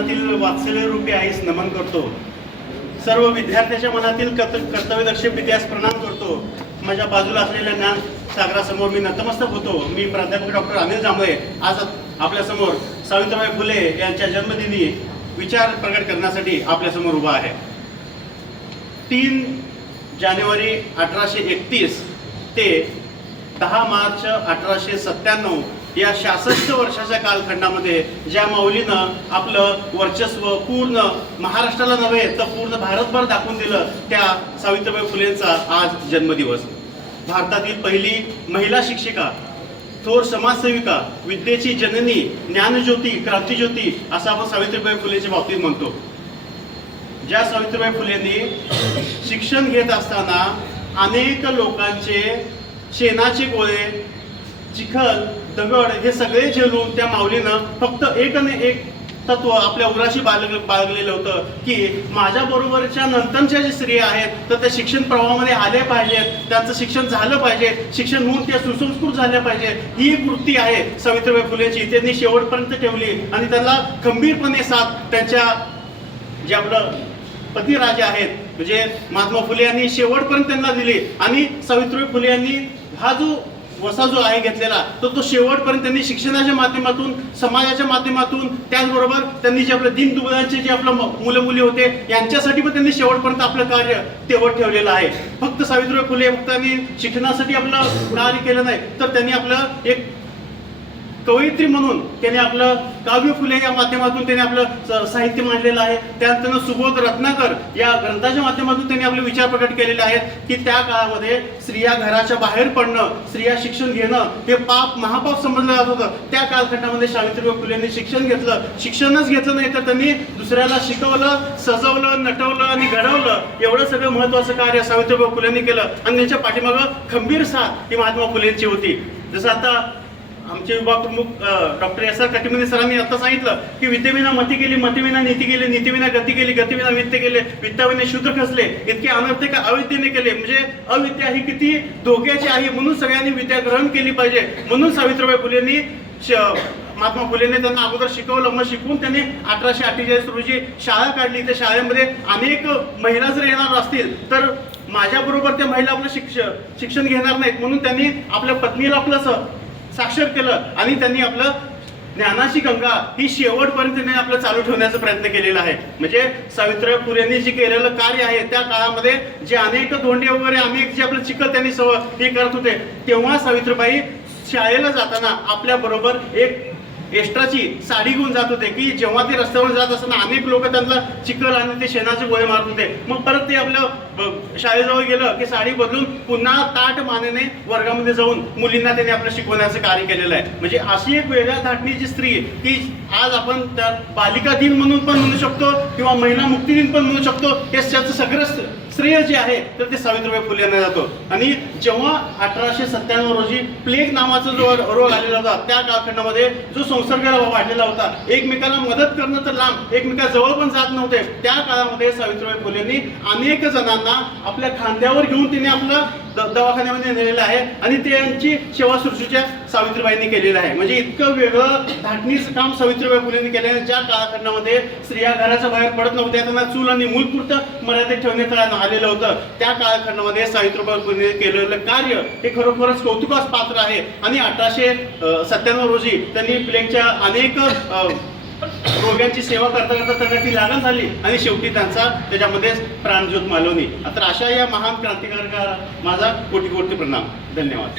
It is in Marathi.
मनातील वात्सल्य रूपी आईस नमन करतो. सर्व विद्यार्थ्याच्या मनातील कर्तव्यदक्ष पित्यास प्रणाम करतो. माझ्या बाजूला असलेल्या ज्ञान सागरासमोर मी नतमस्तक होतो. मी प्राध्यापक डॉक्टर अनिल जांभळे आज आपल्यासमोर सावित्रीबाई फुले यांच्या जन्मदिनी विचार प्रकट करण्यासाठी आपल्यासमोर उभा आहे. 3 जानेवारी 1831 ते 10 मार्च 1897 या 66 वर्षाच्या कालखंडामध्ये ज्या माऊलीनं आपलं वर्चस्व पूर्ण महाराष्ट्राला नव्हे तर पूर्ण भारतभर दाखवून दिलं, त्या सावित्रीबाई फुलेंचा आज जन्मदिवस. भारतातील पहिली महिला शिक्षिका, थोर समाजसेविका, विद्येची जननी, ज्ञानज्योती, क्रांतिज्योती असं आपण सावित्रीबाई फुलेच्या बाबतीत म्हणतो. ज्या सावित्रीबाई फुलेंनी शिक्षण घेत असताना अनेक लोकांचे शेणाचे गोळे, चिखल, दगड हे सगळे झेलून त्या माऊलीनं फक्त एक तत्व आपल्या उराशी बाळगलेलं होतं की माझ्या बरोबरच्या नंतरच्या ज्या स्त्रिया आहेत तर त्या शिक्षण प्रवाहामध्ये आल्या पाहिजेत, त्यांचं शिक्षण झालं पाहिजे, शिक्षण होऊन त्या सुसंस्कृत झाल्या पाहिजे. ही वृत्ती आहे सावित्रीबाई फुलेची. त्यांनी शेवटपर्यंत ठेवली आणि त्यांना खंबीरपणे साथ त्यांच्या जे आपलं पतिराजे आहेत म्हणजे महात्मा फुले यांनी शेवटपर्यंत त्यांना दिली. आणि सावित्रीबाई फुले यांनी हा जो वसा जो आहे घेतलेला तो शेवटपर्यंत त्यांनी शिक्षणाच्या माध्यमातून, समाजाच्या माध्यमातून, त्याचबरोबर त्यांनी जे आपल्या दीनदुबळ्यांचे जे आपलं मुलं मुली होते यांच्यासाठी पण त्यांनी शेवटपर्यंत आपलं कार्य तेवढं ठेवलेलं आहे. फक्त सावित्रीबाई फुले फक्त त्यांनी शिक्षणासाठी आपलं कार्य केलं नाही तर त्यांनी आपलं एक कवयित्री म्हणून त्यांनी आपलं काव्य फुले या माध्यमातून त्यांनी आपलं साहित्य मांडलेलं आहे. त्यानंतर सुबोध रत्नाकर या ग्रंथाच्या माध्यमातून त्यांनी आपले विचार प्रकट केलेले आहेत की त्या काळामध्ये स्त्रिया घराच्या बाहेर पडणं, स्त्रिया शिक्षण घेणं हे पाप, महापाप समजलं जात होतं. त्या कालखंडामध्ये सावित्रीबाई फुलेंनी शिक्षण घेतलं. शिक्षणच घेतलं नाही तर त्यांनी दुसऱ्याला शिकवलं, सजवलं, नटवलं आणि घडवलं. एवढं सगळं महत्त्वाचं कार्य सावित्रीबाई फुलेंनी केलं आणि त्यांच्या पाठीमागं खंबीर साथ ही महात्मा फुलेंची होती. जसं आता आमचे विभाग प्रमुख डॉक्टर एस आर कटिमने सरांनी आता सांगितलं की विद्येविना मती गेली, मतीविना नीती गेली, नीतीविना गती गेली, गतीविना वित्त गेले, वित्ताविना शूद्र खचले. इतके अनर्थ का अविद्येने केले. म्हणजे अविद्या ही किती धोक्याची आहे, म्हणून सगळ्यांनी विद्या ग्रहण केली पाहिजे. म्हणून सावित्रीबाई फुलेंनी महात्मा फुलेंनी त्यांना अगोदर शिकवलं. मग शिकवून त्यांनी 1848 रोजी शाळा काढली. त्या शाळेमध्ये अनेक महिला जर येणार असतील तर माझ्याबरोबर त्या महिला आपलं शिक्षण घेणार नाहीत, म्हणून त्यांनी आपल्या पत्नीला आपलं साक्षर केलं आणि त्यांनी आपलं ज्ञानाची गंगा ही शेवटपर्यंत त्यांनी आपलं चालू ठेवण्याचा प्रयत्न केलेला आहे. म्हणजे सावित्रीबाई फुलेंनी जे केलेलं कार्य आहे त्या काळामध्ये जे अनेक धोंडे वगैरे अनेक जे आपलं चिखल त्यांनी हे करत होते, तेव्हा सावित्रीबाई शाळेला जाताना आपल्या बरोबर एक एक्स्ट्राची साडी घेऊन जात होते की जेव्हा ते रस्त्यावर जात असताना अनेक लोक त्यांना चिखल आणि ते शेणाचे गोळे मारत होते. मग परत ते आपलं शाळेजवळ गेलं की साडी बदलून पुन्हा ताट मानेने वर्गामध्ये जाऊन मुलींना त्यांनी आपलं शिकवण्याचं कार्य केलेलं आहे. म्हणजे अशी एक वेगळ्या धाटणीची स्त्री की आज आपण त्या बालिका दिन म्हणून पण म्हणू शकतो किंवा महिला मुक्ती दिन पण म्हणू शकतो. त्याचं सगळं श्रेय जे आहे तर ते सावित्रीबाई फुले यांना जातो. आणि जेव्हा 1897 रोजी प्लेग नावाचा जो रोग आलेला होता त्या कालखंडामध्ये जो संसर्ग वाढलेला होता, एकमेकांना मदत करणं तर लांब, एकमेकांजवळ पण जात नव्हते. त्या काळामध्ये सावित्रीबाई फुलेंनी अनेक जणांना आपल्या खांद्यावर घेऊन तिने आपलं दवाखान्यामध्ये नेलेलं आहे आणि त्यांची सेवा सुश्रूषा सावित्रीबाईंनी केलेलं आहे. म्हणजे इतकं वेगळं धाटणीचं काम सावित्रीबाई फुलेंनी केलं आहे. ज्या कालखंडामध्ये स्त्रिया घराच्या बाहेर पडत नव्हत्या, त्यांना चूल आणि मूलपुरतं मर्यादित ठेवण्यात आलेलं होतं, त्या कालखंडामध्ये सावित्रीबाई फुलेंनी केलेलं कार्य हे खरोखरच कौतुकास पात्र आहे. आणि 1897 रोजी त्यांनी प्लेगच्या अनेक रोग्यांची सेवा करता करता त्यांना ती लागण झाली आणि शेवटी त्यांचा त्याच्यामध्ये प्राणज्योत मालवणी. तर अशा या महान क्रांतिकारकाला माझा कोटी कोटी प्रणाम. धन्यवाद.